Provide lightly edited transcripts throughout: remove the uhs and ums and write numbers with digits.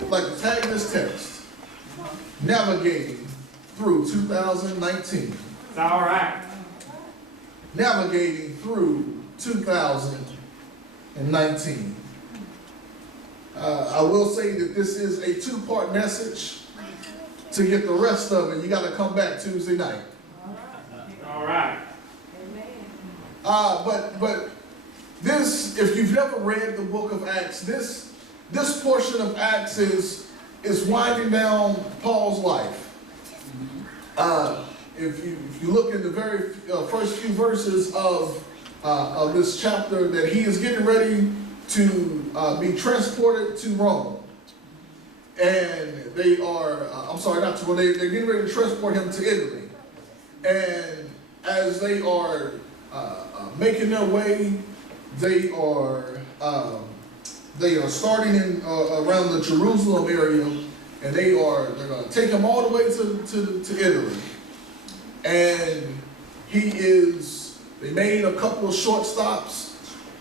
I'd like to tag this text, navigating through 2019. It's all right. Navigating through 2019. I will say that this is a two-part message. To get the rest of it, you got to come back Tuesday night. All right. But this, if you've never read the book of Acts, this portion of Acts is winding down Paul's life. If you look at the very first few verses of this chapter, that he is getting ready to be transported to Rome. And they are, not to Rome, they're getting ready to transport him to Italy. And as they are making their way, they are starting in around the Jerusalem area, and they're going to take him all the way to Italy. And they made a couple of short stops,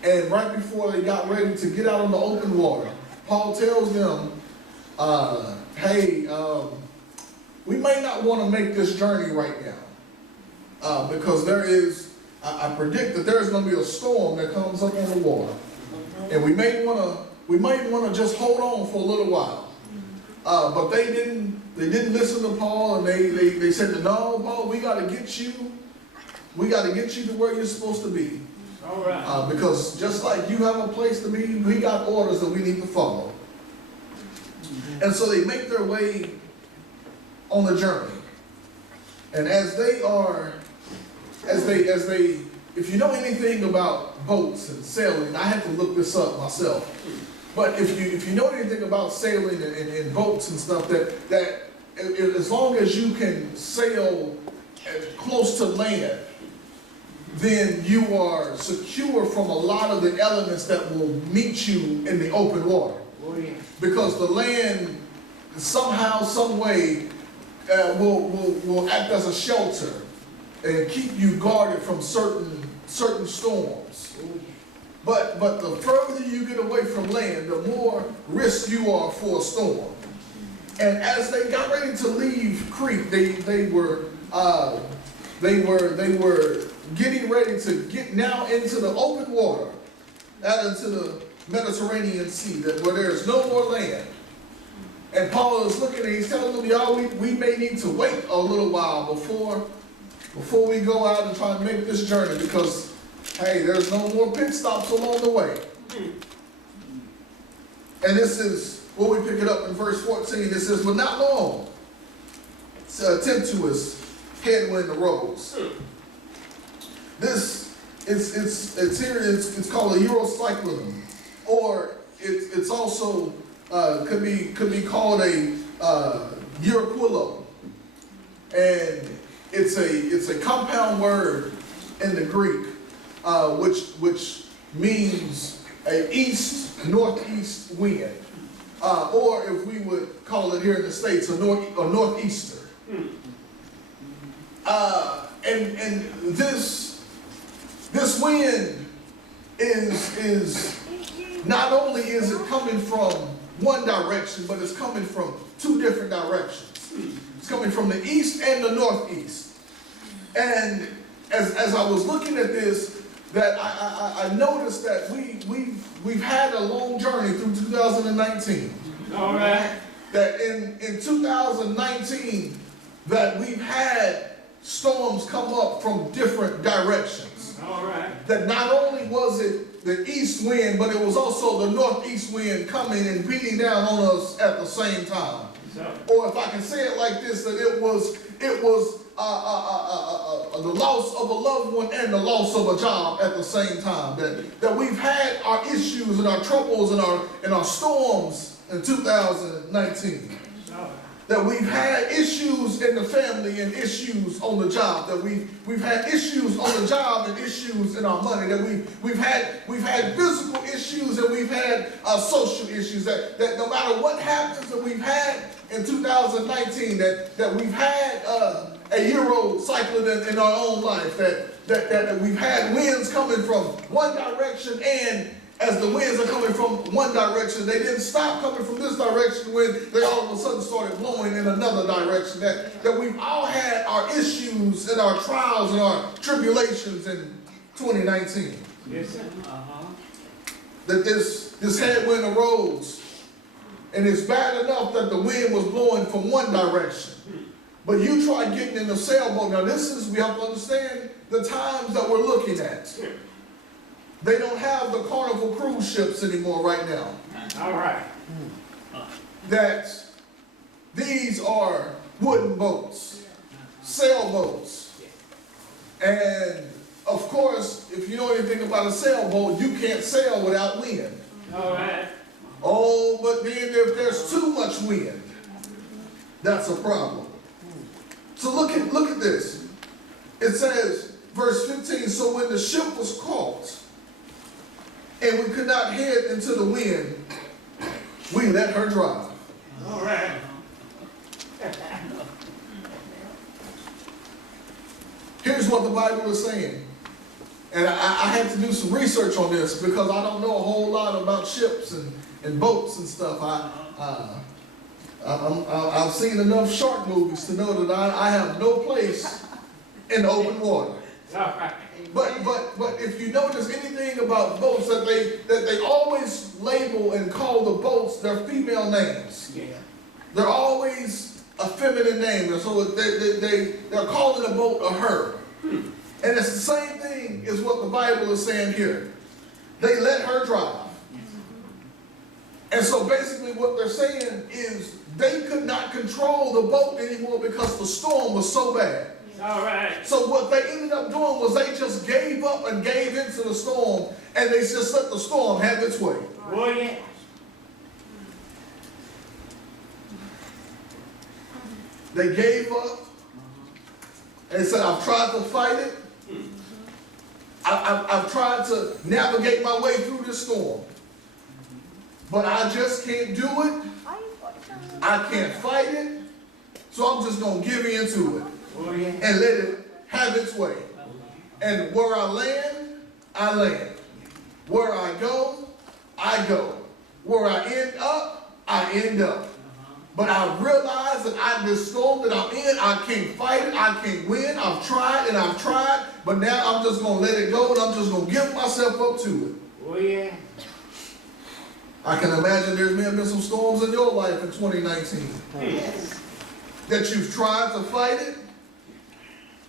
and right before they got ready to get out on the open water, Paul tells them, hey, we may not want to make this journey right now, because I predict that there is going to be a storm that comes up on the water, and we might want to just hold on for a little while. But they didn't listen to Paul, and they said, no, Paul, we got to get you to where you're supposed to be. All right. Because just like you have a place to be, we got orders that we need to follow. And so they make their way on the journey. And if you know anything about boats and sailing, I had to look this up myself. But if you know anything about sailing and boats and stuff, that as long as you can sail close to land, then you are secure from a lot of the elements that will meet you in the open water. Oh, yeah. Because the land, somehow, some way, will act as a shelter and keep you guarded from certain storms. Oh, yeah. But the further you get away from land, the more risk you are for a storm. And as they got ready to leave Crete, they were getting ready to get now into the open water, out into the Mediterranean Sea, where there's no more land. And Paul is looking and he's telling them, y'all, we may need to wait a little while before we go out and try to make this journey, because, hey, there's no more pit stops along the way. And this is what we pick it up in verse 14. It says, but not long, tempestuous headwind arose. This it's called a Eurocyclone, or it's also could be called a Euroquilo, and it's a compound word in the Greek, which means a northeast wind, or if we would call it here in the States, a northeaster. And this wind is not only is it coming from one direction, but it's coming from two different directions. It's coming from the east and the northeast. And as I was looking at this, that I noticed that we've had a long journey through 2019. All right. That in 2019, that we've had storms come up from different directions. All right. That not only was it the east wind, but it was also the northeast wind coming and beating down on us at the same time. So, Or if I can say it like this, that it was the loss of a loved one and the loss of a job at the same time. That we've had our issues and our troubles and our storms in 2019. That we've had issues in the family and issues on the job. That we've had issues on the job and issues in our money. That we've had physical issues and we've had social issues. That no matter what happens, that we've had in 2019, that we've had a Eurocyclone in our own life. That we've had winds coming from one direction and as the winds are coming from one direction, they didn't stop coming from this direction when they all of a sudden started blowing in another direction. That we've all had our issues and our trials and our tribulations in 2019. Yes, sir. That this headwind arose, and it's bad enough that the wind was blowing from one direction. But you try getting in a sailboat. Now we have to understand the times that we're looking at. They don't have the Carnival cruise ships anymore right now. All right. That these are wooden boats, sailboats. And of course, if you know anything about a sailboat, you can't sail without wind. All right. Oh, but then if there's too much wind, that's a problem. So look at this. It says, verse 15, so when the ship was caught, and we could not head into the wind, we let her drive. All right. Here's what the Bible is saying. And I had to do some research on this because I don't know a whole lot about ships and boats and stuff. I've seen enough shark movies to know that I have no place in open water. All right. But if you notice anything about boats, that they always label and call the boats their female names. Yeah. They're always a feminine name, and so they're calling a boat a her. And it's the same thing as what the Bible is saying here. They let her drive. And so basically what they're saying is they could not control the boat anymore because the storm was so bad. All right. So what they ended up doing was they just gave up and gave into the storm, and they just let the storm have its way. Oh, yeah. They gave up, and they said, I've tried to fight it. I've tried to navigate my way through this storm. But I just can't do it. I can't fight it. So I'm just going to give in to it. Oh, yeah. And let it have its way. And where I land, I land. Where I go, I go. Where I end up, I end up. But I realize that this storm that I'm in, I can't fight it, I can't win. I've tried and I've tried, but now I'm just going to let it go and I'm just going to give myself up to it. Oh, yeah. I can imagine there may have been some storms in your life in 2019. Yes. That you've tried to fight it,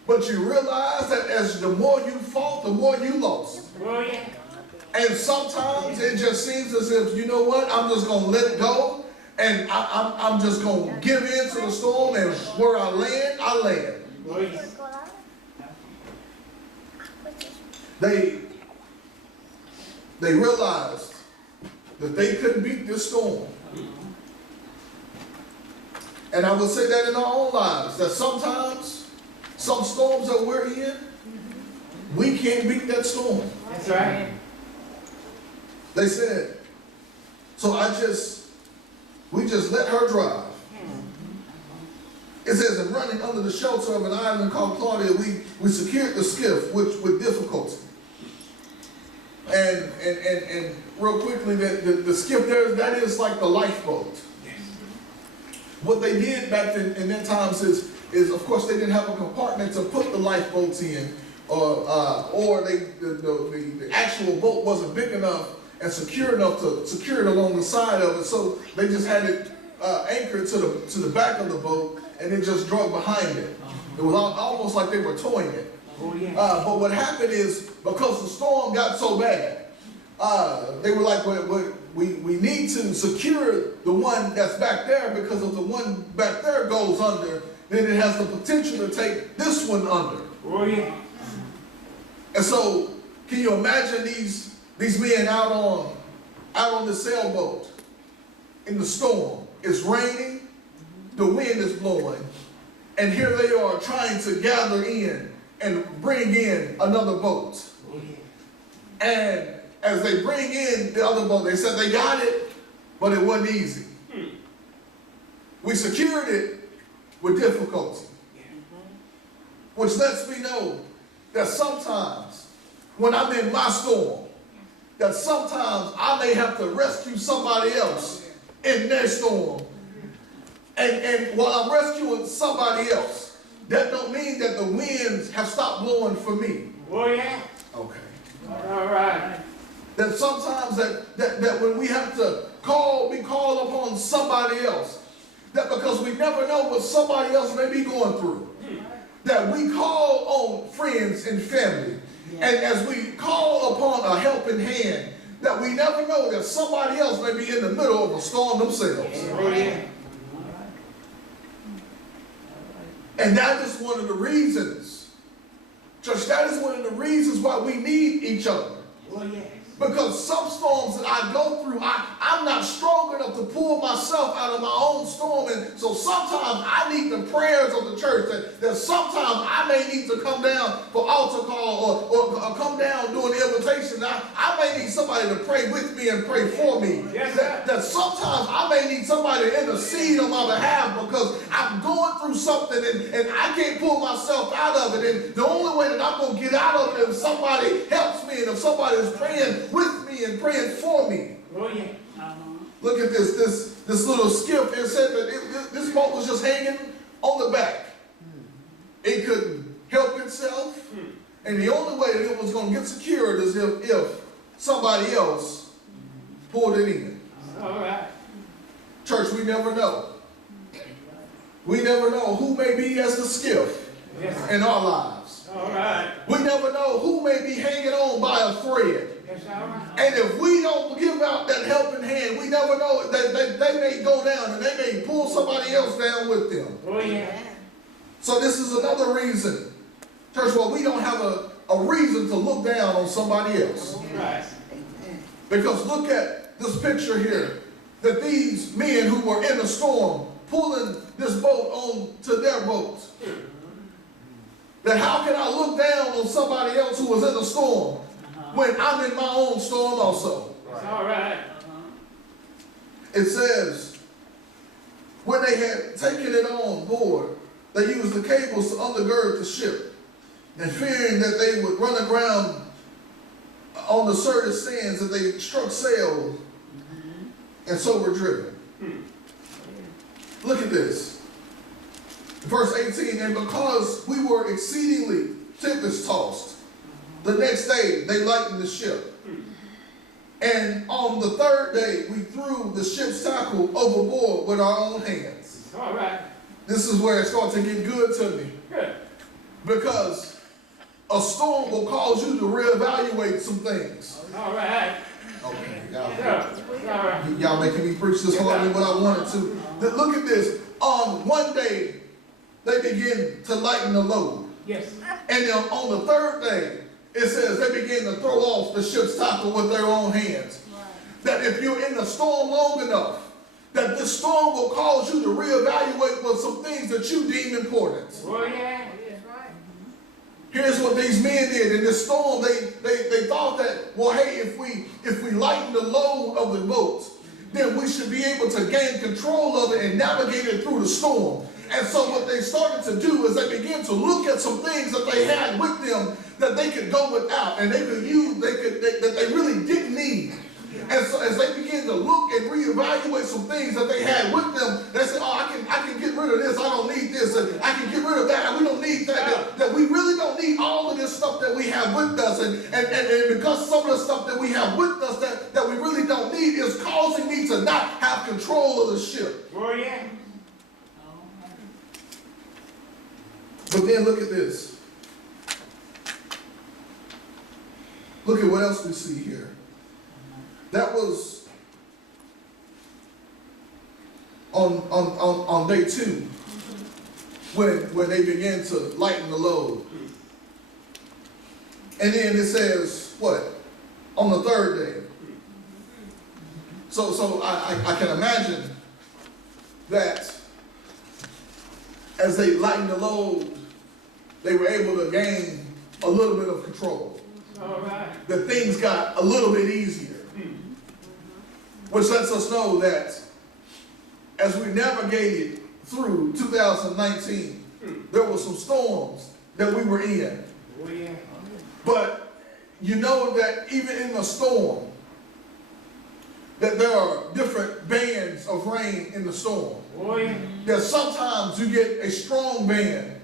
but you realize that as the more you fought, the more you lost. Oh, yeah. And sometimes it just seems as if, you know what, I'm just going to let it go, and I'm just going to give in to the storm, and where I land, I land. Oh, yeah. They realized that they couldn't beat this storm. And I would say that in our own lives, that sometimes, some storms that we're in, we can't beat that storm. That's right. They said, so we just let her drive. It says, and running under the shelter of an island called Claudia, we secured the skiff with difficulty. And real quickly, the skiff there, that is like the lifeboat. What they did back in their times is of course they didn't have a compartment to put the lifeboats in, or the actual boat wasn't big enough and secure enough to secure it along the side of it, so they just had it anchored to the back of the boat, and it just drug behind it. It was almost like they were towing it. Oh, yeah. But what happened is, because the storm got so bad, they were like, we need to secure the one that's back there, because if the one back there goes under, then it has the potential to take this one under. Oh, yeah. And so, can you imagine these men out on the sailboat in the storm? It's raining, the wind is blowing, and here they are trying to gather in and bring in another boat. Oh, yeah. And as they bring in the other boat, they said they got it, but it wasn't easy. We secured it with difficulty. Which lets me know that sometimes when I'm in my storm, that sometimes I may have to rescue somebody else in their storm. And while I'm rescuing somebody else, that don't mean that the winds have stopped blowing for me. Oh, yeah. Okay. All right. That sometimes that when we have to be called upon somebody else, that because we never know what somebody else may be going through, that we call on friends and family. And as we call upon a helping hand, that we never know that somebody else may be in the middle of a storm themselves. Oh, yeah. And that is one of the reasons, church, that is one of the reasons why we need each other. Oh, yeah. Because some storms that I go through, I'm not strong enough to pull myself out of my own storm. And so sometimes I need the prayers of the church. That sometimes I may need to come down for altar call or come down doing the invitation. I may need somebody to pray with me and pray for me. Yes, that sometimes I may need somebody to intercede on my behalf because I'm going through something and I can't pull myself out of it. And the only way that I'm going to get out of it is if somebody helps me and if somebody is praying with me and praying for me. Oh, yeah. Look at this little skiff. It said that this boat was just hanging on the back. It couldn't help itself. And the only way that it was going to get secured is if somebody else pulled it in. All right. Church, we never know. We never know who may be as the skiff Yes. in our lives. All right. We never know who may be hanging on by a thread. Yes, all right. And if we don't give out that helping hand, we never know that they may go down and they may pull somebody else down with them. Oh, yeah. So this is another reason, church, well, we don't have a reason to look down on somebody else. All right. Because look at this picture here, that these men who were in the storm, pulling this boat on to their boat. That how can I look down on somebody else who was in the storm when I'm in my own storm also? It's all right. It says, when they had taken it on board, they used the cables to undergird the ship, and fearing that they would run aground on the deserted sands, that they struck sail, and so were driven. Look at this. Verse 18, and because we were exceedingly tempest-tossed, the next day they lightened the ship. And on the third day we threw the ship's tackle overboard with our own hands. It's all right. This is where it starts to get good to me. Good. Because a storm will cause you to reevaluate some things. All right. Okay, Yeah. It's all right. y'all making me preach this hardly what I wanted to. Then look at this. On one day, they begin to lighten the load. Yes. And then on the third day, it says they begin to throw off the ship's tackle with their own hands. That if you're in the storm long enough, that this storm will cause you to reevaluate with some things that you deem important. Oh, yeah. Here's what these men did in this storm. They thought that, well, hey, if we lighten the load of the boat, then we should be able to gain control of it and navigate it through the storm. And so what they started to do is they began to look at some things that they had with them that they could go without and they could use, that they really didn't need. And so as they began to look and reevaluate some things that they had with them, they said, oh, I can get rid of this, I don't need this, and I can get rid of that, and we don't need that we really don't need all of this stuff that we have with us. And because some of the stuff that we have with us that we really don't need is causing me to not have control of the ship. Oh, yeah. But then look at this. Look at what else we see here. That was on day 2 when they began to lighten the load. And then it says, what? On the third day. So I can imagine that as they lightened the load, they were able to gain a little bit of control. All right. That things got a little bit easier. Which lets us know that as we navigated through 2019, there were some storms that we were in. Oh, yeah. But you know that even in the storm, that there are different bands of rain in the storm. Oh, yeah. That sometimes you get a strong band.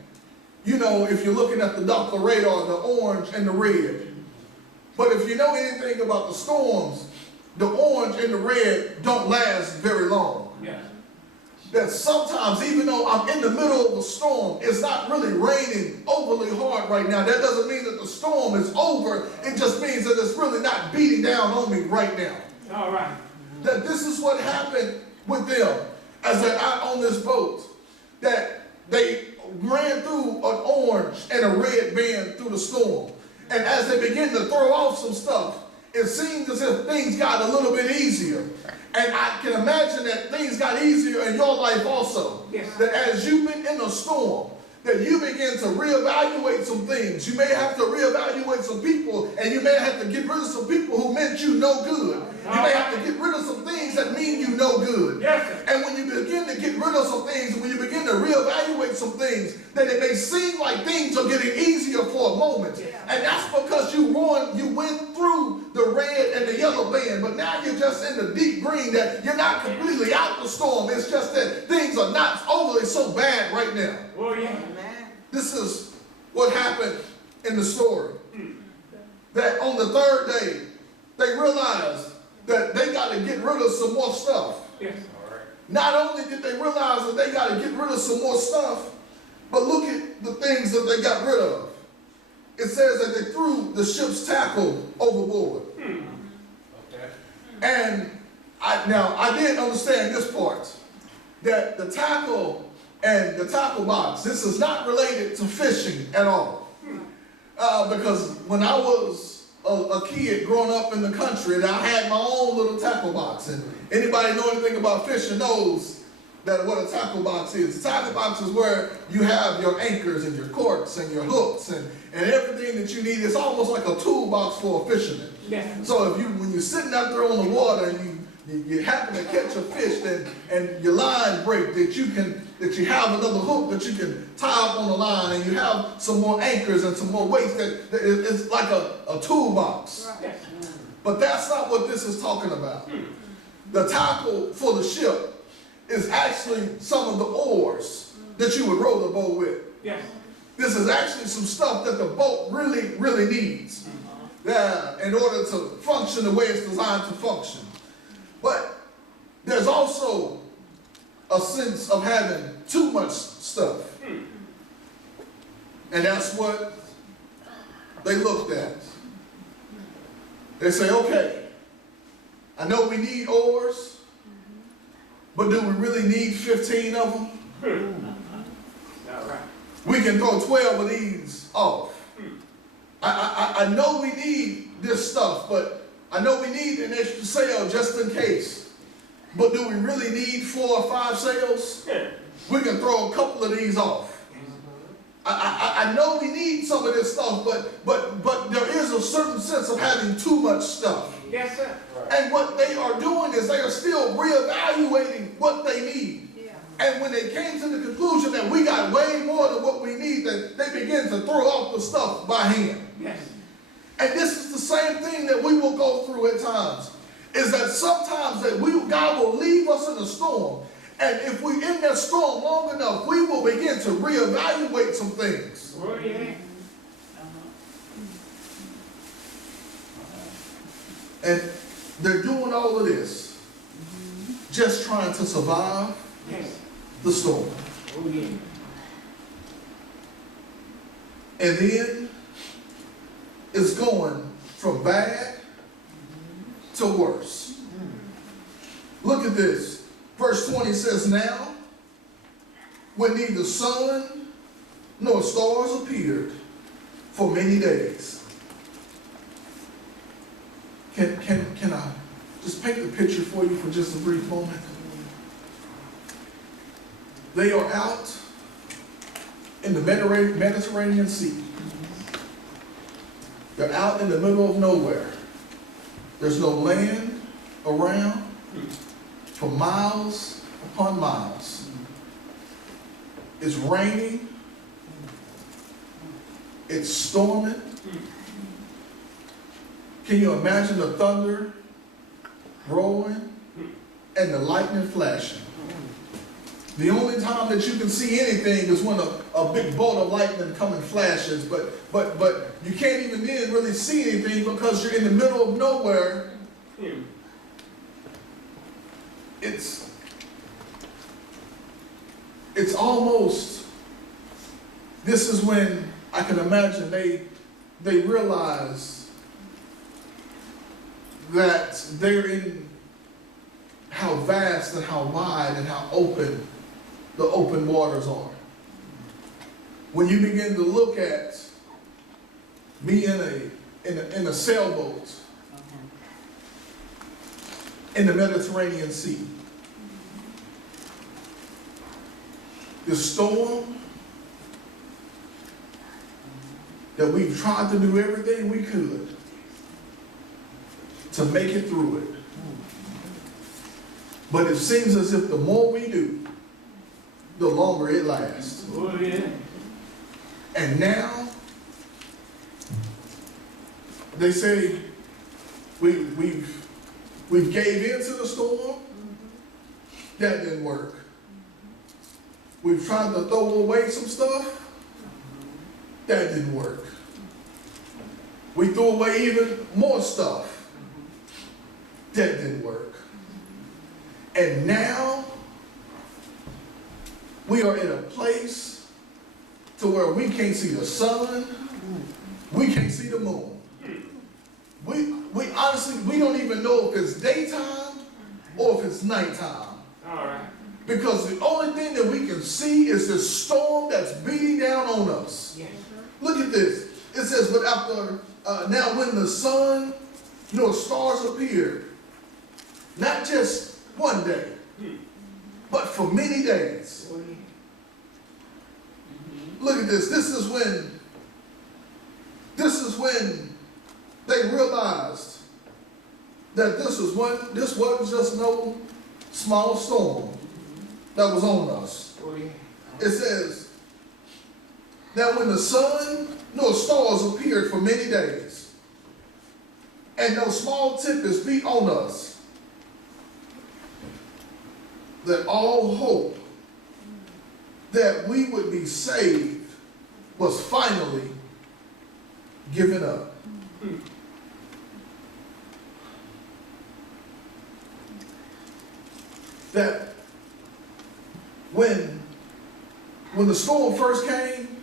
You know, if you're looking at the Doppler radar, the orange and the red. But if you know anything about the storms, the orange and the red don't last very long. Yes. That sometimes, even though I'm in the middle of a storm, it's not really raining overly hard right now. That doesn't mean that the storm is over. It just means that it's really not beating down on me right now. All right. That this is what happened with them as they're out on this boat. That they ran through an orange and a red band through the storm. And as they began to throw off some stuff, it seemed as if things got a little bit easier. And I can imagine that things got easier in your life also. Yes. That as you've been in a storm, that you begin to reevaluate some things. You may have to reevaluate some people, and you may have to get rid of some people who meant you no good. You may have to get rid of some things that mean you no good. Yes, sir. And when you begin to get rid of some things, when you begin to reevaluate some things, then it may seem like things are getting easier for a moment. And that's because you went through the red and the yellow band, but now you're just in the deep green, that you're not completely out the storm. It's just that things are not overly so bad right now. Oh, yeah. This is what happened in the story. That on the third day, they realized that they got to get rid of some more stuff. Yes. Not only did they realize that they got to get rid of some more stuff, but look at the things that they got rid of. It says that they threw the ship's tackle overboard. Okay. And I didn't understand this part, that the tackle and the tackle box, this is not related to fishing at all. Because when I was a kid growing up in the country, and I had my own little tackle box, and anybody know anything about fishing knows that what a tackle box is. A tackle box is where you have your anchors and your corks and your hooks and everything that you need. It's almost like a toolbox for a fisherman. Yes. So when you're sitting out there on the water and you happen to catch a fish and your line break, that you have another hook that you can tie up on the line, and you have some more anchors and some more weights, that it's like a toolbox. Yes. But that's not what this is talking about. The tackle for the ship is actually some of the oars that you would row the boat with. Yes. This is actually some stuff that the boat really, really needs in order to function the way it's designed to function. But there's also a sense of having too much stuff. And that's what they looked at. They say, okay, I know we need oars, but do we really need 15 of them? All right. We can throw 12 of these off. I know we need this stuff, but I know we need an extra sail just in case. But do we really need 4 or 5 sails? We can throw a couple of these off. I know we need some of this stuff, but there is a certain sense of having too much stuff. Yes, sir. And what they are doing is they are still reevaluating what they need. And when they came to the conclusion that we got way more than what we need, then they begin to throw off the stuff by hand. Yes. And this is the same thing that we will go through at times, is that sometimes that God will leave us in a storm. And if we're in that storm long enough, we will begin to reevaluate some things. Oh, yeah. And they're doing all of this just trying to survive Yes. the storm. Oh, yeah. And then it's going from bad to worse. Look at this. Verse 20 says, now, when neither sun nor stars appeared for many days. Can I just paint the picture for you for just a brief moment? They are out in the Mediterranean Sea. They're out in the middle of nowhere. There's no land around for miles upon miles. It's raining. It's storming. Can you imagine the thunder rolling and the lightning flashing. The only time that you can see anything is when a big bolt of lightning comes and flashes, but you can't even then really see anything because you're in the middle of nowhere. It's almost, this is when I can imagine they realize that they're in how vast and how wide and how open the open waters are. When you begin to look at me in a sailboat in the Mediterranean Sea, the storm that we've tried to do everything we could to make it through it. But it seems as if the more we do, the longer it lasts. Oh, yeah. And now, they say we've gave into the storm. That didn't work. We've tried to throw away some stuff. That didn't work. We threw away even more stuff. That didn't work. And now, we are in a place to where we can't see the sun, we can't see the moon. We honestly, we don't even know if it's daytime or if it's nighttime. All right. Because the only thing that we can see is this storm that's beating down on us. Yes. Look at this. It says, but after, now when the sun, stars appeared, not just one day, but for many days. Oh, yeah. Look at this. This is when they realized that this wasn't just no small storm that was on us. Oh, yeah. It says, now when the sun nor stars appeared for many days, and no small tempest beat on us, that all hope that we would be saved was finally given up. That when the storm first came,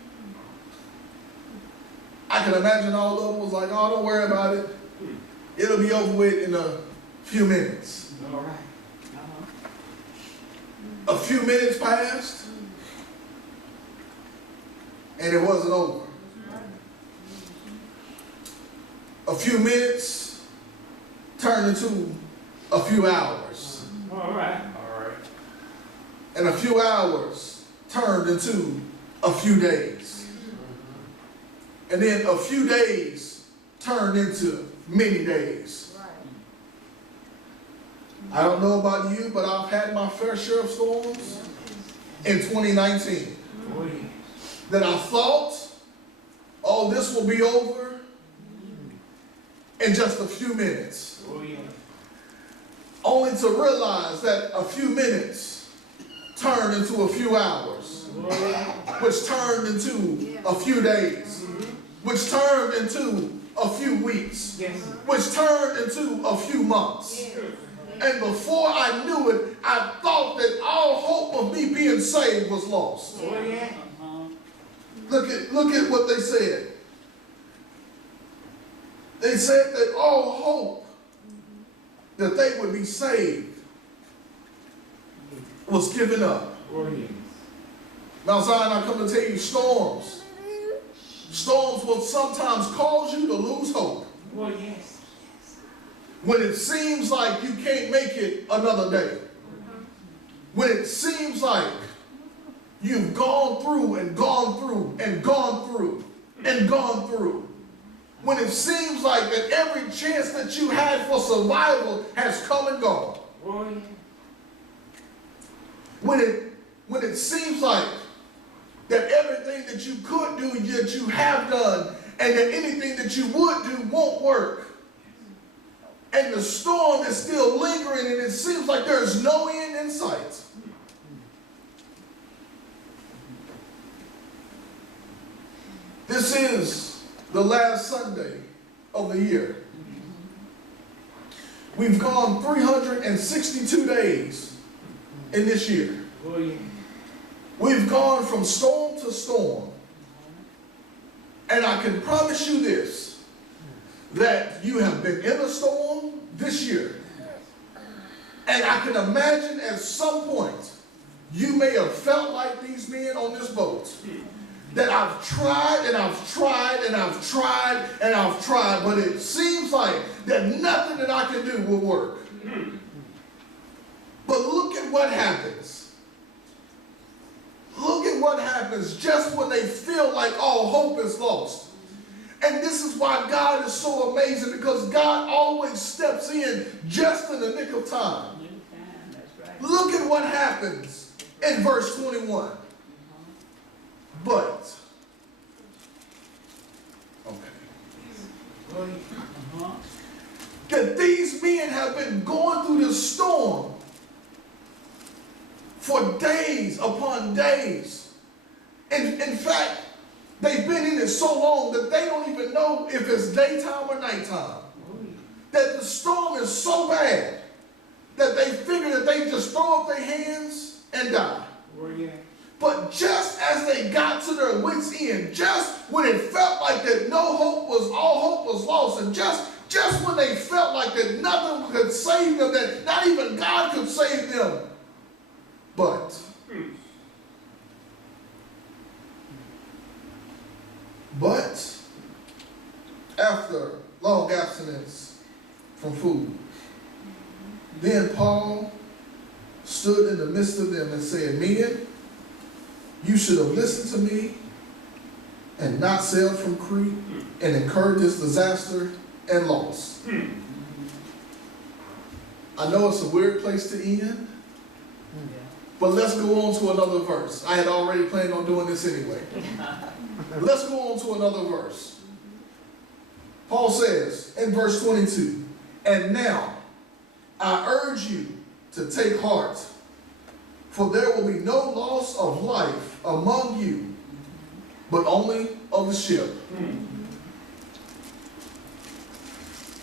I can imagine all of them was like, oh, don't worry about it. It'll be over with in a few minutes. All right. A few minutes passed, and it wasn't over. A few minutes turned into a few hours. All right. All right. And a few hours turned into a few days. And then a few days turned into many days. I don't know about you, but I've had my fair share of storms in 2019. Oh, yeah. That I thought, oh, this will be over in just a few minutes. Oh, yeah. Only to realize that a few minutes turned into a few hours, Oh, yeah. which turned into a few days, which turned into a few weeks, Yes. which turned into a few months. And before I knew it, I thought that all hope of me being saved was lost. Oh, yeah. Look at what they said. They said that all hope that they would be saved was given up. Oh, yeah. Now, Zion, I come to tell you, storms will sometimes cause you to lose hope. Oh, yes. When it seems like you can't make it another day. When it seems like you've gone through and gone through and gone through and gone through. When it seems like that every chance that you had for survival has come and gone. Oh, yeah. When it seems like that everything that you could do, that you have done, and that anything that you would do won't work. and the storm is still lingering, and it seems like there's no end in sight. This is the last Sunday of the year. We've gone 362 days in this year. Oh, yeah. We've gone from storm to storm. And I can promise you this, that you have been in a storm this year. And I can imagine at some point, you may have felt like these men on this boat. That I've tried and I've tried and I've tried and I've tried, but it seems like that nothing that I can do will work. But look at what happens. Look at what happens just when they feel like all hope is lost. And this is why God is so amazing, because God always steps in just in the nick of time. That's right. Look at what happens in verse 21. But, okay, Oh, yeah. that these men have been going through this storm for days upon days. In fact, they've been in it so long that they don't even know if it's daytime or nighttime. Oh, yeah. That the storm is so bad that they figure that they just throw up their hands and die. Oh, yeah. But just as they got to their wits' end, just when it felt like that all hope was lost, and just when they felt like that nothing could save them, that not even God could save them, but after long abstinence from food, then Paul stood in the midst of them and said, "Men, you should have listened to me and not sailed from Crete and incurred this disaster and loss." I know it's a weird place to end, but let's go on to another verse. I had already planned on doing this anyway. Let's go on to another verse. Paul says in verse 22, "And now I urge you to take heart, for there will be no loss of life among you, but only of the ship."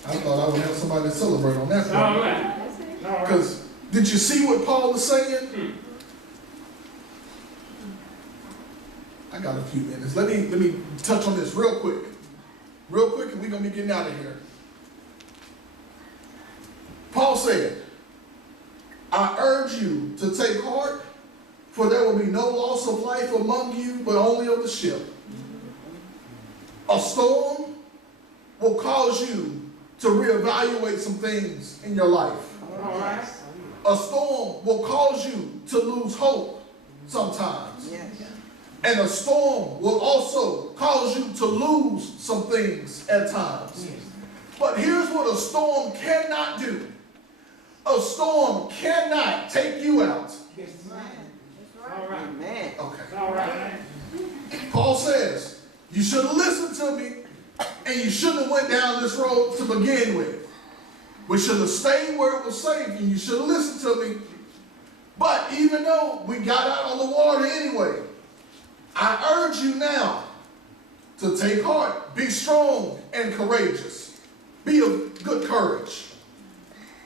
I thought I would have somebody to celebrate on that All one. right. All right. Because did you see what Paul is saying? I got a few minutes. Let me touch on this real quick. Real quick, and we're going to be getting out of here. Paul said, "I urge you to take heart, for there will be no loss of life among you, but only of the ship." A storm will cause you to reevaluate some things in your life. All right. A storm will cause you to lose hope sometimes. Yes. And a storm will also cause you to lose some things at times. But here's what a storm cannot do. A storm cannot take you out. Yes. That's All right. Amen. Okay. All right. Paul says, you should have listened to me, and you shouldn't have went down this road to begin with. We should have stayed where it was safe, and you should have listened to me. But even though we got out on the water anyway, I urge you now to take heart, be strong and courageous, be of good courage.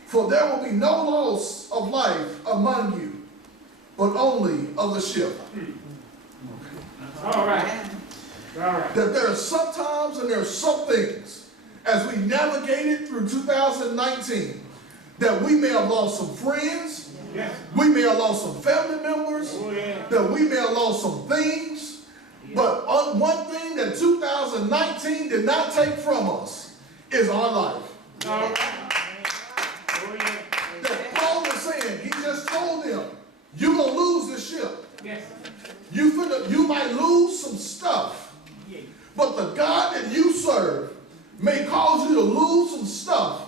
For there will be no loss of life among you, but only of the ship. All right. All right. That there are some times and there are some things as we navigated through 2019 that we may have lost some friends, Yes. we may have lost some family members, Oh, yeah. that we may have lost some things. But on one thing that 2019 did not take from us is our life. All right. Oh, yeah. That Paul is saying, he just told them, you're going to lose this ship. Yes. You might lose some stuff, Yeah. but the God that you serve may cause you to lose some stuff.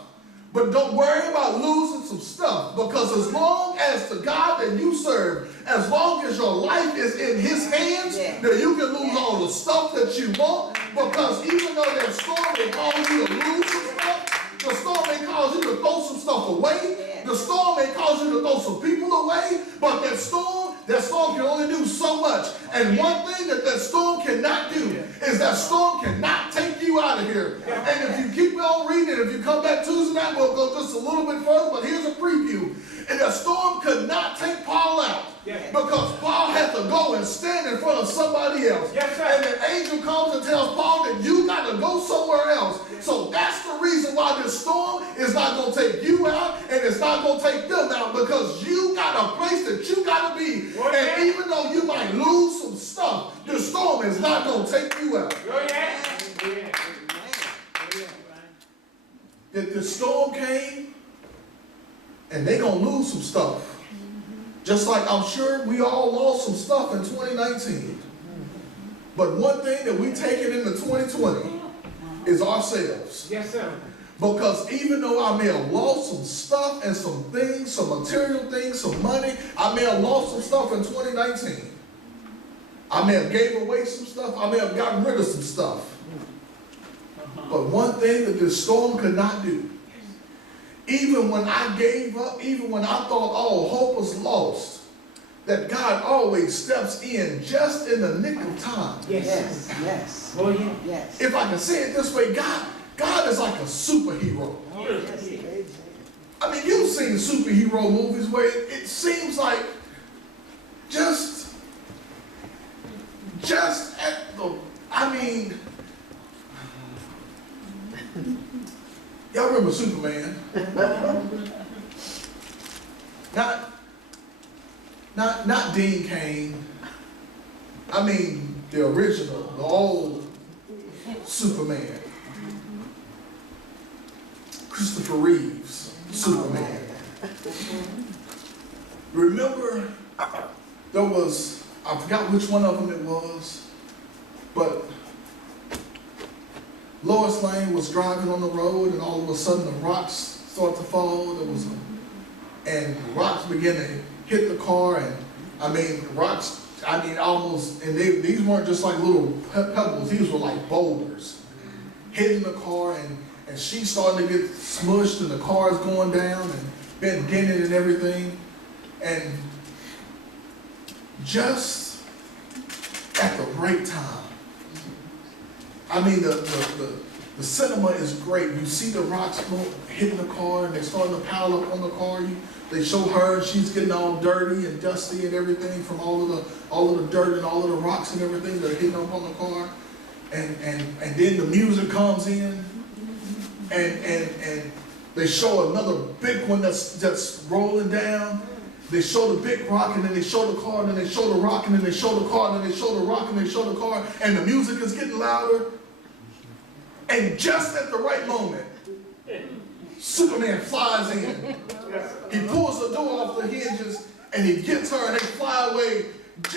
But don't worry about losing some stuff, because as long as the God that you serve, as long as your life is in his hands, Yeah. that you can lose all the stuff that you want, because even though that storm may cause you to lose some stuff, the storm may cause cause you to throw some stuff away. The storm may cause you to throw some people away. But that storm can only do so much. And one thing that storm cannot do is that storm cannot take you out of here. And if you keep on reading, if you come back Tuesday night, we'll go just a little bit further, but here's a preview. And the storm could not take Paul out. Because Paul had to go and stand in front of somebody else. And the angel comes and tells Paul that you got to go somewhere else. So that's the reason why this storm is not going to take you out and it's not going to take them out, because you got a place that you got to be. And even though you might lose some stuff, the storm is not going to take you out. If the storm came and they're going to lose some stuff, just like I'm sure we all lost some stuff in 2019. But one thing that we taking into 2020 is ourselves. Yes, sir. Because even though I may have lost some stuff and some things, some material things, some money, I may have lost some stuff in 2019. I may have gave away some stuff. I may have gotten rid of some stuff. But one thing that this storm could not do, even when I gave up, even when I thought all hope was lost, that God always steps in just in the nick of time. Yes. Yes. Oh, yeah. Yes. If I can say it this way, God is like a superhero. Yes. I mean, you've seen superhero movies where it seems like just at the, y'all remember Superman? Not Dean Cain. I mean the original, the old Superman. Christopher Reeves, Superman. Remember, there was, I forgot which one of them it was, but Lois Lane was driving on the road and all of a sudden the rocks started to fall. And rocks began to hit the car, and almost, and these weren't just like little pebbles, these were like boulders hitting the car, and she's starting to get smushed, and the car is going down and been dented and everything. And just at the right time, the cinema is great. You see the rocks hitting the car, and they're starting to pile up on the car. They show her, and she's getting all dirty and dusty and everything from all of the dirt and all of the rocks and everything that are hitting up on the car. And then the music comes in, and they show another big one that's rolling down. They show the big rock, and then they show the car, and then they show the rock, and then they show the car, and then they show the rock, and they show the car, and the music is getting louder. And just at the right moment, Superman flies in. He pulls the door off the hinges, and he gets her, and they fly away.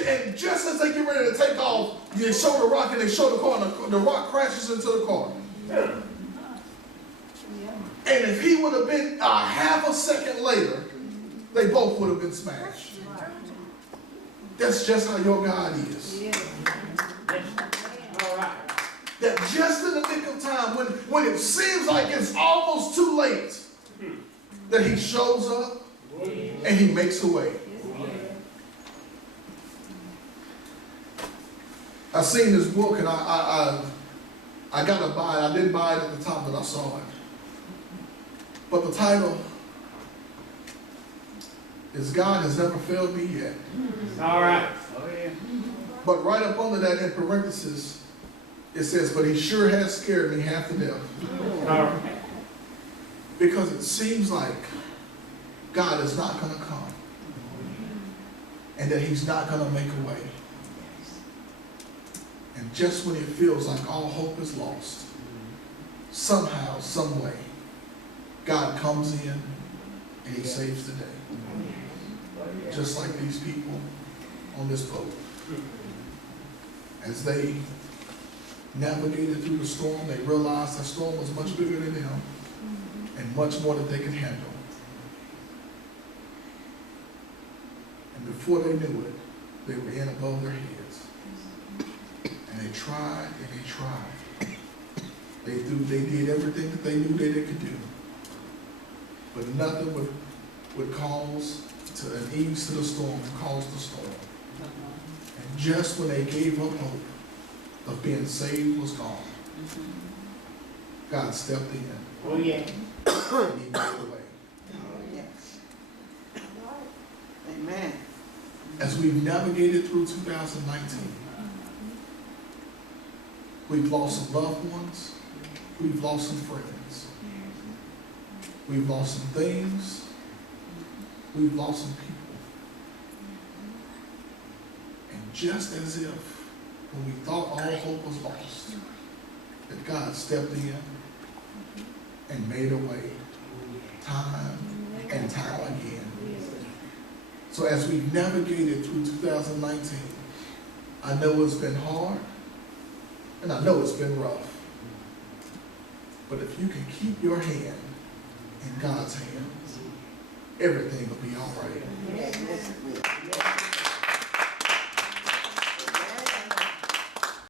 And just as they get ready to take off, they show the rock, and they show the car, and the rock crashes into the car. And if he would have been a half a second later, they both would have been smashed. That's just how your God is. All right. That just in the nick of time, when it seems like it's almost too late, that he shows up and he makes a way. I seen this book, and I got to buy it. I didn't buy it at the time, but I saw it. But the title is God Has Never Failed Me Yet. All right. Oh, yeah. But right up under that in parentheses, it says, but he sure has scared me half to death. All right. Because it seems like God is not going to come. And that he's not going to make a way. And just when it feels like all hope is lost, somehow, some way, God comes in and he saves the day. Just like these people on this boat. As they navigated through the storm, they realized the storm was much bigger than them and much more than they could handle. And before they knew it, they were in above their heads. And they tried and they tried. They did everything that they knew that they could do. but nothing would cause to an ease to the storm and cause the storm. And just when they gave up hope of being saved was gone, God stepped in Oh, yeah. and he made a way. Amen. As we've navigated through 2019, we've lost some loved ones, we've lost some friends, we've lost some things, we've lost some people. And just as if when we thought all hope was lost, that God stepped in and made a way time and time again. So as we've navigated through 2019, I know it's been hard and I know it's been rough. But if you can keep your hand in God's hands, everything will be all right. Yes, it will.